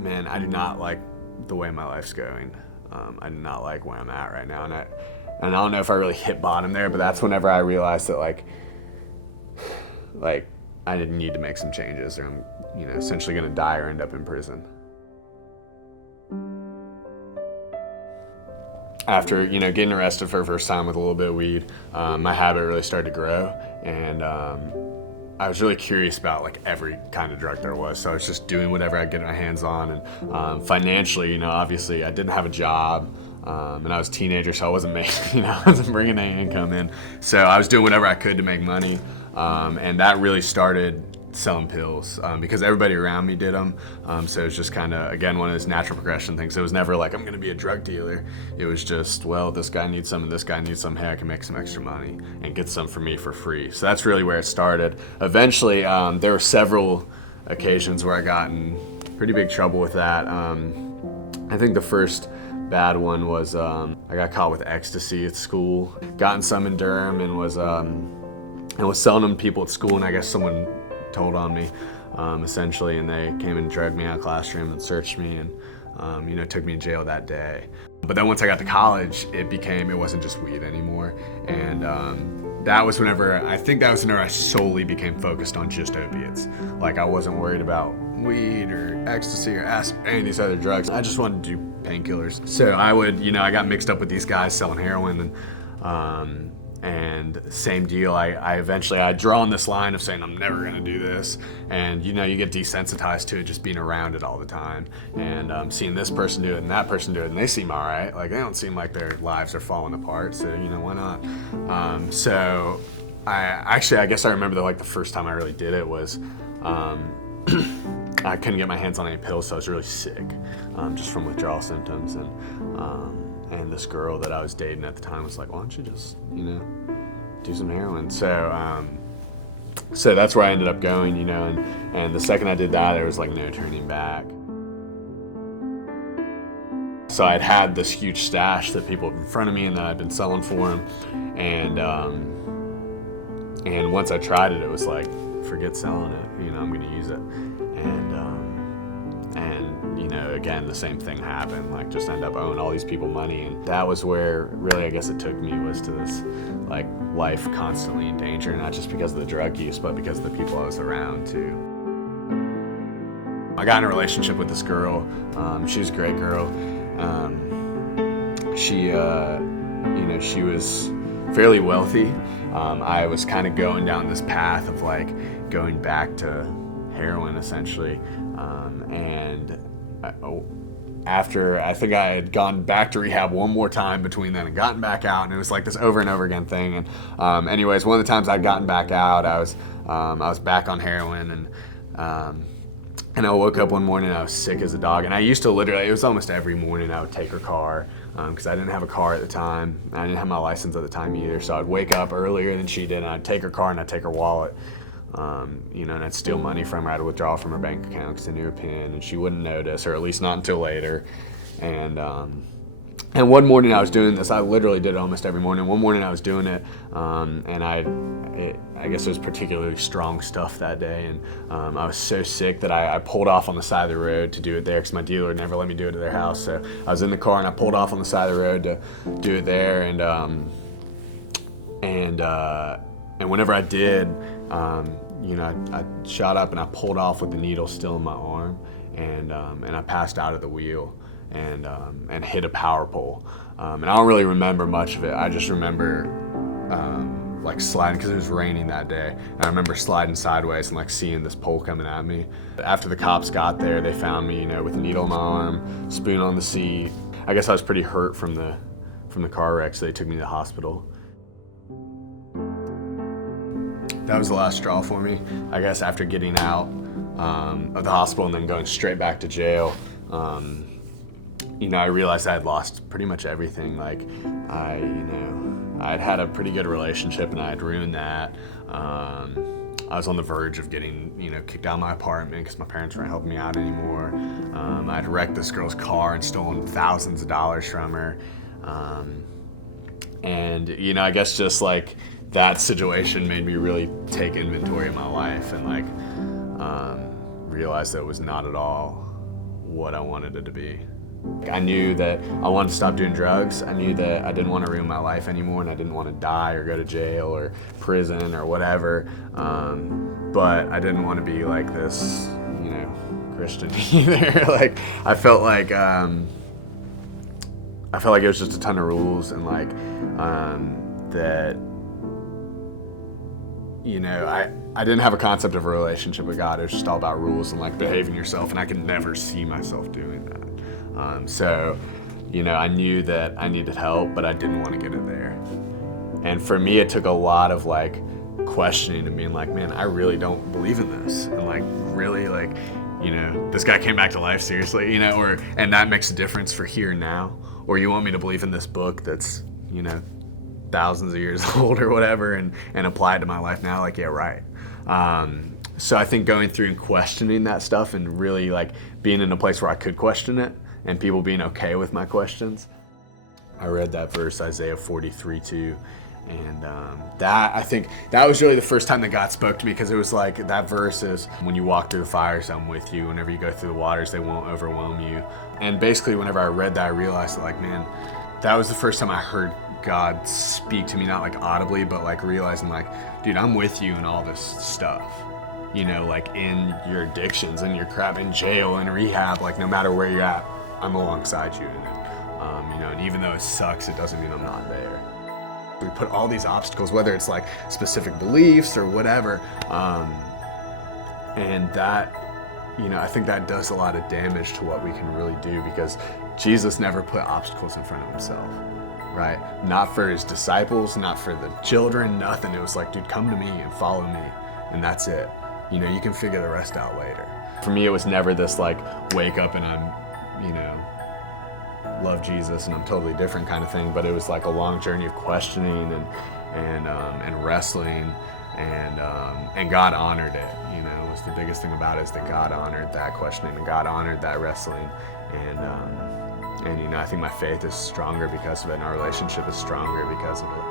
man, I do not like the way my life's going. I do not like where I'm at right now, and I don't know if I really hit bottom there, but that's whenever I realized that like I didn't need to make some changes, or I'm essentially gonna die or end up in prison. After getting arrested for the first time with a little bit of weed, my habit really started to grow, and I was really curious about like every kind of drug there was. So I was just doing whatever I could get my hands on, and financially, obviously I didn't have a job, and I was a teenager, so I wasn't making, I wasn't bringing any income in. So I was doing whatever I could to make money, and that really started selling pills because everybody around me did them. So it was just kind of, again, one of those natural progression things. It was never like, I'm going to be a drug dealer. It was just, well, this guy needs some and this guy needs some. Hey, I can make some extra money and get some for me for free. So that's really where it started. Eventually, there were several occasions where I got in pretty big trouble with that. I think the first bad one was I got caught with ecstasy at school. Gotten some in Durham and was selling them to people at school, and I guess someone told on me, essentially, and they came and dragged me out of the classroom and searched me and took me to jail that day. But then once I got to college, it wasn't just weed anymore, and that was whenever I solely became focused on just opiates. Like, I wasn't worried about weed or ecstasy or acid or any of these other drugs. I just wanted to do painkillers. So I got mixed up with these guys selling heroin, and same deal. I eventually drawn this line of saying I'm never gonna do this, and you get desensitized to it just being around it all the time, and seeing this person do it and that person do it, and they seem all right. Like, they don't seem like their lives are falling apart, so why not? So I guess I remember the first time I really did it was I couldn't get my hands on any pills, so I was really sick, just from withdrawal symptoms, and this girl that I was dating at the time was like, why don't you just, do some heroin? So that's where I ended up going, and the second I did that, there was like no turning back. So I'd had this huge stash that people in front of me and that I'd been selling for them, and once I tried it, it was like, forget selling it, I'm gonna use it. And again, the same thing happened, like, just end up owing all these people money. And that was where really, I guess, it took me, was to this like life constantly in danger, not just because of the drug use, but because of the people I was around too. I got in a relationship with this girl. She was a great girl. She was fairly wealthy. I was kind of going down this path of like going back to heroin, essentially, and after I think I had gone back to rehab one more time between then and gotten back out, and it was like this over and over again thing. And anyways, one of the times I'd gotten back out, I was back on heroin, and I woke up one morning and I was sick as a dog. And I used to literally, it was almost every morning I would take her car, because I didn't have a car at the time. I didn't have my license at the time either. So I'd wake up earlier than she did, and I'd take her car and I'd take her wallet, and I'd steal money from her. I'd withdraw from her bank account because I knew her PIN, and she wouldn't notice, or at least not until later. And one morning I was doing this. I literally did it almost every morning. One morning I was doing it, and I guess it was particularly strong stuff that day, and I was so sick that I pulled off on the side of the road to do it there, because my dealer never let me do it at their house. So I was in the car and I pulled off on the side of the road to do it there, and whenever I did, I shot up and I pulled off with the needle still in my arm, and I passed out at the wheel and hit a power pole. And I don't really remember much of it. I just remember like sliding, because it was raining that day. And I remember sliding sideways and like seeing this pole coming at me. After the cops got there, they found me, with a needle in my arm, spoon on the seat. I guess I was pretty hurt from the car wreck, so they took me to the hospital. That was the last straw for me. I guess after getting out of the hospital and then going straight back to jail, I realized I had lost pretty much everything. Like, I'd had a pretty good relationship and I had ruined that. I was on the verge of getting, kicked out of my apartment because my parents weren't helping me out anymore. I'd wrecked this girl's car and stolen thousands of dollars from her. And I guess just like that situation made me really take inventory of my life and like realize that it was not at all what I wanted it to be. I knew that I wanted to stop doing drugs. I knew that I didn't want to ruin my life anymore, and I didn't want to die or go to jail or prison or whatever. But I didn't want to be like this, Christian either. Like I felt like it was just a ton of rules, and like that. I didn't have a concept of a relationship with God. It was just all about rules and like behaving yourself, and I could never see myself doing that. So, I knew that I needed help, but I didn't want to get it there. And for me, it took a lot of like questioning and being like, man, I really don't believe in this. And like, really, like, this guy came back to life, seriously, and that makes a difference for here and now. Or you want me to believe in this book that's, thousands of years old or whatever, and apply it to my life now? Like, yeah, right. So I think going through and questioning that stuff and really like being in a place where I could question it and people being okay with my questions. I read that verse, Isaiah 43:2, and I think that was really the first time that God spoke to me, because it was like, that verse is, when you walk through the fires, I'm with you. Whenever you go through the waters, they won't overwhelm you. And basically whenever I read that, I realized that, like, man, that was the first time I heard God speak to me, not like audibly, but like realizing like, dude, I'm with you in all this stuff. Like in your addictions, in your crap, in jail, in rehab, like no matter where you're at, I'm alongside you in it. And even though it sucks, it doesn't mean I'm not there. We put all these obstacles, whether it's like specific beliefs or whatever, and that, I think that does a lot of damage to what we can really do, because Jesus never put obstacles in front of himself, right? Not for his disciples, not for the children, nothing. It was like, dude, come to me and follow me, and that's it. You can figure the rest out later. For me, it was never this like, wake up and I'm, love Jesus and I'm totally different kind of thing, but it was like a long journey of questioning and wrestling, and God honored it. Was the biggest thing about it, is that God honored that questioning and God honored that wrestling, and I think my faith is stronger because of it, and our relationship is stronger because of it.